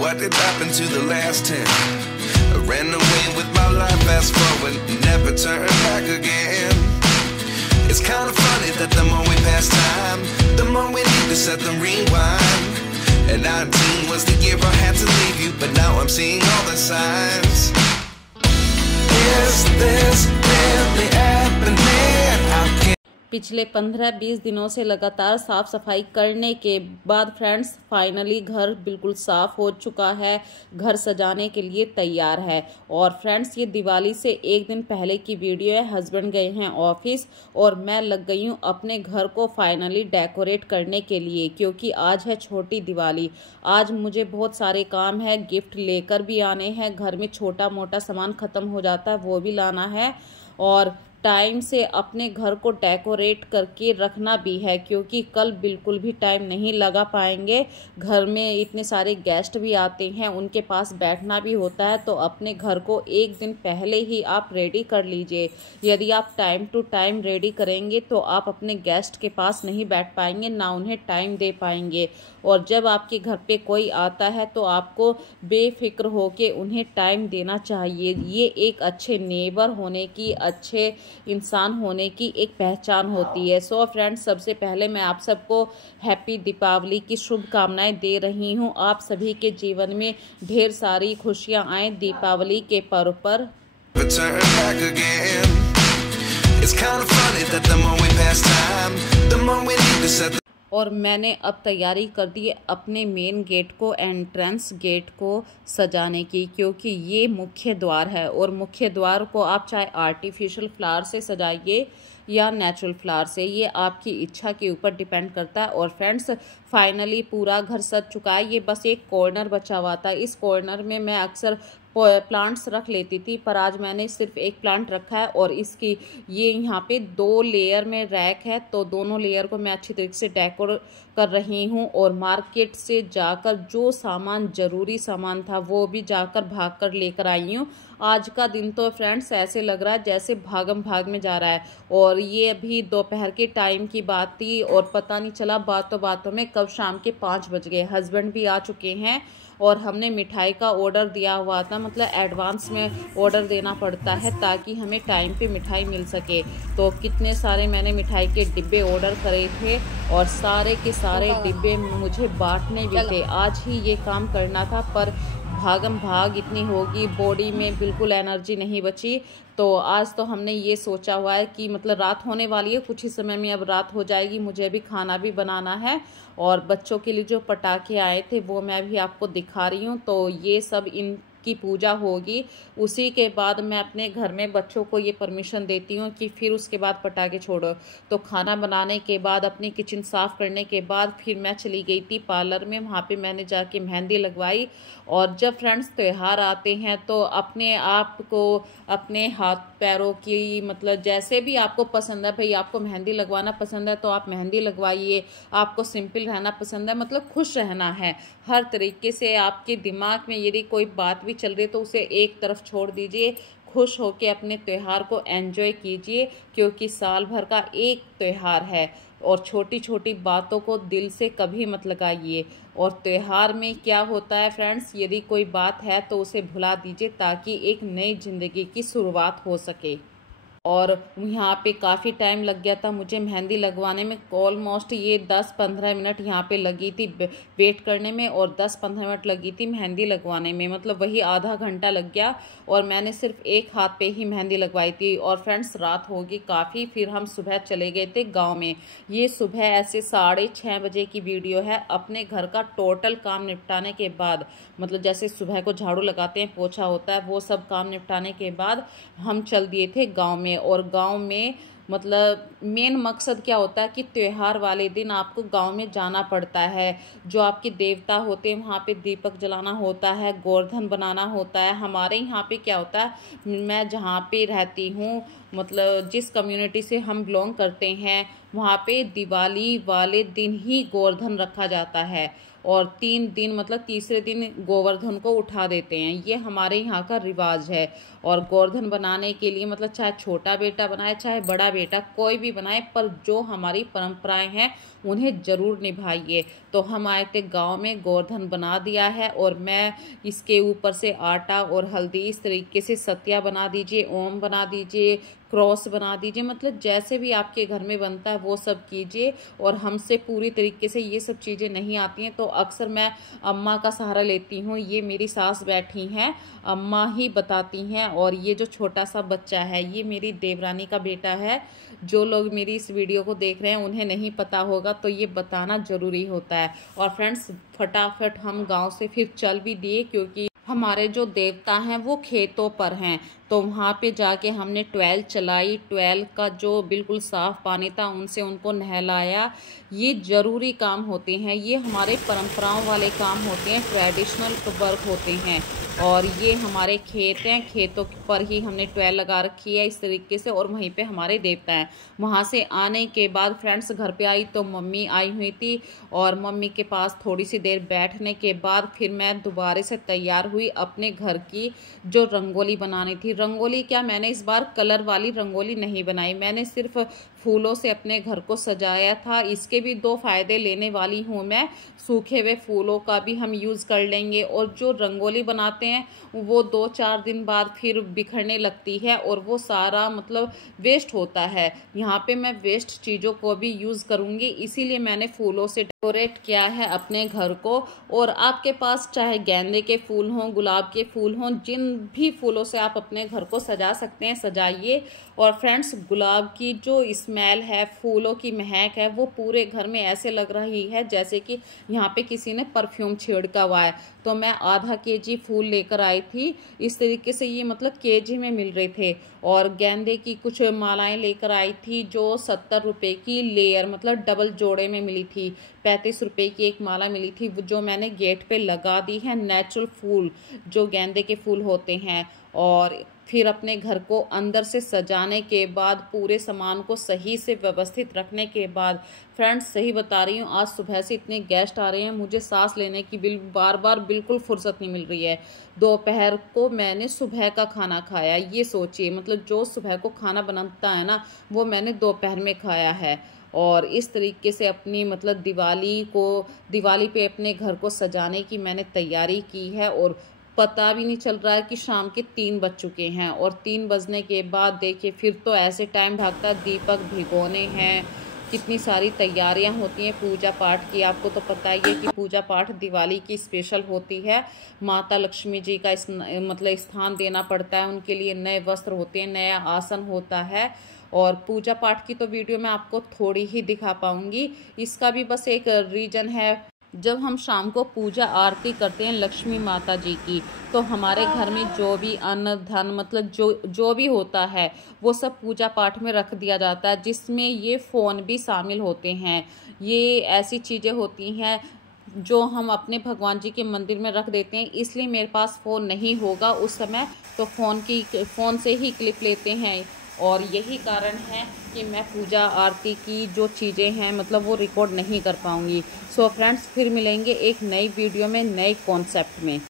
What did happen to the last 10? I ran away with my life, fast forward, never turn back again. It's kind of funny that the more we pass time, the more we need to set the rewind. And 19 was the year I had to leave you, but now I'm seeing all the signs. Is this really happening? I can't. पिछले 15-20 दिनों से लगातार साफ़ सफाई करने के बाद friends finally घर बिल्कुल साफ़ हो चुका है, घर सजाने के लिए तैयार है। और फ्रेंड्स ये दिवाली से एक दिन पहले की वीडियो है। हस्बैंड गए हैं ऑफिस और मैं लग गई हूँ अपने घर को फाइनली डेकोरेट करने के लिए, क्योंकि आज है छोटी दिवाली। आज मुझे बहुत सारे काम है, गिफ्ट लेकर भी आने हैं, घर में छोटा मोटा सामान ख़त्म हो जाता है वो भी लाना है, और टाइम से अपने घर को डेकोरेट करके रखना भी है, क्योंकि कल बिल्कुल भी टाइम नहीं लगा पाएंगे। घर में इतने सारे गेस्ट भी आते हैं, उनके पास बैठना भी होता है, तो अपने घर को एक दिन पहले ही आप रेडी कर लीजिए। यदि आप टाइम टू टाइम रेडी करेंगे तो आप अपने गेस्ट के पास नहीं बैठ पाएंगे, ना उन्हें टाइम दे पाएंगे। और जब आपके घर पे कोई आता है तो आपको बेफिक्र होके उन्हें टाइम देना चाहिए। ये एक अच्छे नेबर होने की, अच्छे इंसान होने की एक पहचान होती है। सो फ्रेंड्स, सबसे पहले मैं आप सबको हैप्पी दीपावली की शुभकामनाएं दे रही हूं। आप सभी के जीवन में ढेर सारी खुशियां आए दीपावली के पर्व पर। और मैंने अब तैयारी कर दी है अपने मेन गेट को, एंट्रेंस गेट को सजाने की, क्योंकि ये मुख्य द्वार है। और मुख्य द्वार को आप चाहे आर्टिफिशियल फ्लावर से सजाइए या नेचुरल फ्लावर से, ये आपकी इच्छा के ऊपर डिपेंड करता है। और फ्रेंड्स फाइनली पूरा घर सज चुका है, ये बस एक कॉर्नर बचा हुआ था। इस कॉर्नर में मैं अक्सर प्लांट्स रख लेती थी, पर आज मैंने सिर्फ एक प्लांट रखा है। और इसकी ये यहाँ पे 2 लेयर में रैक है, तो दोनों लेयर को मैं अच्छी तरीके से डेकोर कर रही हूँ। और मार्केट से जाकर जो सामान ज़रूरी सामान था वो भी जाकर भाग कर लेकर आई हूँ। आज का दिन तो फ्रेंड्स ऐसे लग रहा है जैसे भागम भाग में जा रहा है। और ये अभी दोपहर के टाइम की बात थी और पता नहीं चला बातों बातों में कब शाम के 5 बज गए। हस्बैंड भी आ चुके हैं और हमने मिठाई का ऑर्डर दिया हुआ था, मतलब एडवांस में ऑर्डर देना पड़ता है ताकि हमें टाइम पे मिठाई मिल सके। तो कितने सारे मैंने मिठाई के डिब्बे ऑर्डर करे थे और सारे के सारे डिब्बे मुझे बांटने भी थे। आज ही ये काम करना था, पर भागम भाग इतनी होगी, बॉडी में बिल्कुल एनर्जी नहीं बची। तो आज तो हमने ये सोचा हुआ है कि मतलब रात होने वाली है, कुछ ही समय में अब रात हो जाएगी, मुझे भी खाना भी बनाना है। और बच्चों के लिए जो पटाखे आए थे वो मैं भी आपको दिखा रही हूँ। तो ये सब की पूजा होगी, उसी के बाद मैं अपने घर में बच्चों को ये परमिशन देती हूँ कि फिर उसके बाद पटाखे छोड़ो। तो खाना बनाने के बाद, अपनी किचन साफ़ करने के बाद फिर मैं चली गई थी पार्लर में, वहाँ पे मैंने जाके मेहंदी लगवाई। और जब फ्रेंड्स त्यौहार आते हैं तो अपने आप को, अपने हाथ पैरों की, मतलब जैसे भी आपको पसंद है, भाई आपको मेहंदी लगवाना पसंद है तो आप मेहंदी लगवाइए, आपको सिंपल रहना पसंद है, मतलब खुश रहना है हर तरीके से। आपके दिमाग में यदि कोई बात भी चल रही है तो उसे एक तरफ छोड़ दीजिए, खुश होके अपने त्यौहार को एंजॉय कीजिए, क्योंकि साल भर का एक त्यौहार है। और छोटी छोटी बातों को दिल से कभी मत लगाइए। और त्यौहार में क्या होता है फ्रेंड्स, यदि कोई बात है तो उसे भुला दीजिए ताकि एक नई ज़िंदगी की शुरुआत हो सके। और यहाँ पे काफ़ी टाइम लग गया था मुझे मेहंदी लगवाने में, ऑलमोस्ट ये 10-15 मिनट यहाँ पे लगी थी वेट करने में और 10-15 मिनट लगी थी मेहंदी लगवाने में, मतलब वही आधा घंटा लग गया। और मैंने सिर्फ एक हाथ पे ही मेहंदी लगवाई थी। और फ्रेंड्स रात होगी काफ़ी, फिर हम सुबह चले गए थे गाँव में। ये सुबह ऐसे 6:30 बजे की वीडियो है। अपने घर का टोटल काम निपटाने के बाद, मतलब जैसे सुबह को झाड़ू लगाते हैं, पोछा होता है, वो सब काम निपटाने के बाद हम चल दिए थे गाँव में। और गांव में मतलब मेन मकसद क्या होता है कि त्यौहार वाले दिन आपको गांव में जाना पड़ता है। जो आपके देवता होते हैं वहाँ पे दीपक जलाना होता है, गोवर्धन बनाना होता है। हमारे यहाँ पे क्या होता है, मैं जहाँ पे रहती हूँ, मतलब जिस कम्युनिटी से हम बिलोंग करते हैं, वहाँ पे दिवाली वाले दिन ही गोवर्धन रखा जाता है। और 3 दिन मतलब तीसरे दिन गोवर्धन को उठा देते हैं। ये हमारे यहाँ का रिवाज है। और गोवर्धन बनाने के लिए मतलब चाहे छोटा बेटा बनाए चाहे बड़ा बेटा कोई भी बनाए, पर जो हमारी परंपराएं हैं उन्हें ज़रूर निभाइए। तो हम आए थे गांव में, गोवर्धन बना दिया है और मैं इसके ऊपर से आटा और हल्दी इस तरीके से सत्या बना दीजिए, ओम बना दीजिए, क्रॉस बना दीजिए, मतलब जैसे भी आपके घर में बनता है वो सब कीजिए। और हमसे पूरी तरीके से ये सब चीज़ें नहीं आती हैं, तो अक्सर मैं अम्मा का सहारा लेती हूँ। ये मेरी सास बैठी हैं, अम्मा ही बताती हैं। और ये जो छोटा सा बच्चा है ये मेरी देवरानी का बेटा है। जो लोग मेरी इस वीडियो को देख रहे हैं उन्हें नहीं पता होगा, तो ये बताना ज़रूरी होता है। और फ्रेंड्स फटाफट हम गाँव से फिर चल भी दिए, क्योंकि हमारे जो देवता हैं वो खेतों पर हैं। तो वहाँ पे जाके हमने ट्वेल चलाई, ट्वेल का जो बिल्कुल साफ़ पानी था उनसे उनको नहलाया। ये ज़रूरी काम होते हैं, ये हमारे परंपराओं वाले काम होते हैं, ट्रेडिशनल वर्क होते हैं। और ये हमारे खेत हैं, खेतों पर ही हमने ट्वेल लगा रखी है इस तरीके से, और वहीं पे हमारे देवता हैं। वहाँ से आने के बाद फ्रेंड्स घर पे आई तो मम्मी आई हुई थी, और मम्मी के पास थोड़ी सी देर बैठने के बाद फिर मैं दोबारा से तैयार हुई अपने घर की जो रंगोली बनानी थी। रंगोली क्या, मैंने इस बार कलर वाली रंगोली नहीं बनाई, मैंने सिर्फ फूलों से अपने घर को सजाया था। इसके भी 2 फायदे लेने वाली हूँ मैं, सूखे हुए फूलों का भी हम यूज़ कर लेंगे, और जो रंगोली बनाते हैं वो 2-4 दिन बाद फिर बिखरने लगती है और वो सारा मतलब वेस्ट होता है। यहाँ पे मैं वेस्ट चीज़ों को भी यूज़ करूँगी, इसीलिए मैंने फूलों से डेकोरेट किया है अपने घर को। और आपके पास चाहे गेंदे के फूल हों, गुलाब के फूल हों, जिन भी फूलों से आप अपने घर को सजा सकते हैं सजाइए। और फ्रेंड्स गुलाब की जो स्मेल है, फूलों की महक है, वो पूरे घर में ऐसे लग रही है जैसे कि यहाँ पे किसी ने परफ्यूम छिड़का हुआ है। तो मैं आधा केजी फूल लेकर आई थी, इस तरीके से ये मतलब केजी में मिल रहे थे। और गेंदे की कुछ मालाएं लेकर आई थी जो 70 रुपये की लेयर मतलब डबल जोड़े में मिली थी। 35 रुपये की एक माला मिली थी, जो मैंने गेट पे लगा दी है। नेचुरल फूल जो गेंदे के फूल होते हैं। और फिर अपने घर को अंदर से सजाने के बाद, पूरे सामान को सही से व्यवस्थित रखने के बाद, फ्रेंड्स सही बता रही हूँ, आज सुबह से इतने गेस्ट आ रहे हैं, मुझे सांस लेने की बार बार बिल्कुल फुर्सत नहीं मिल रही है। दोपहर को मैंने सुबह का खाना खाया, ये सोचिए, मतलब जो सुबह को खाना बनता है ना वो मैंने दोपहर में खाया है। और इस तरीके से अपनी मतलब दिवाली पे अपने घर को सजाने की मैंने तैयारी की है। और पता भी नहीं चल रहा है कि शाम के 3 बज चुके हैं। और 3 बजने के बाद देखिए फिर तो ऐसे टाइम भागता, दीपक भिगोने हैं, कितनी सारी तैयारियां होती हैं पूजा पाठ की। आपको तो पता ही है कि पूजा पाठ दिवाली की स्पेशल होती है। माता लक्ष्मी जी का मतलब स्थान देना पड़ता है, उनके लिए नए वस्त्र होते हैं, नया आसन होता है। और पूजा पाठ की तो वीडियो मैं आपको थोड़ी ही दिखा पाऊंगी, इसका भी बस एक रीज़न है। जब हम शाम को पूजा आरती करते हैं लक्ष्मी माता जी की, तो हमारे घर में जो भी अन्न धन मतलब जो भी होता है वो सब पूजा पाठ में रख दिया जाता है, जिसमें ये फ़ोन भी शामिल होते हैं। ये ऐसी चीज़ें होती हैं जो हम अपने भगवान जी के मंदिर में रख देते हैं, इसलिए मेरे पास फ़ोन नहीं होगा उस समय, तो फ़ोन से ही क्लिप लेते हैं। और यही कारण है कि मैं पूजा आरती की जो चीज़ें हैं मतलब वो रिकॉर्ड नहीं कर पाऊँगी। सो फ्रेंड्स फिर मिलेंगे एक नई वीडियो में नए कॉन्सेप्ट में।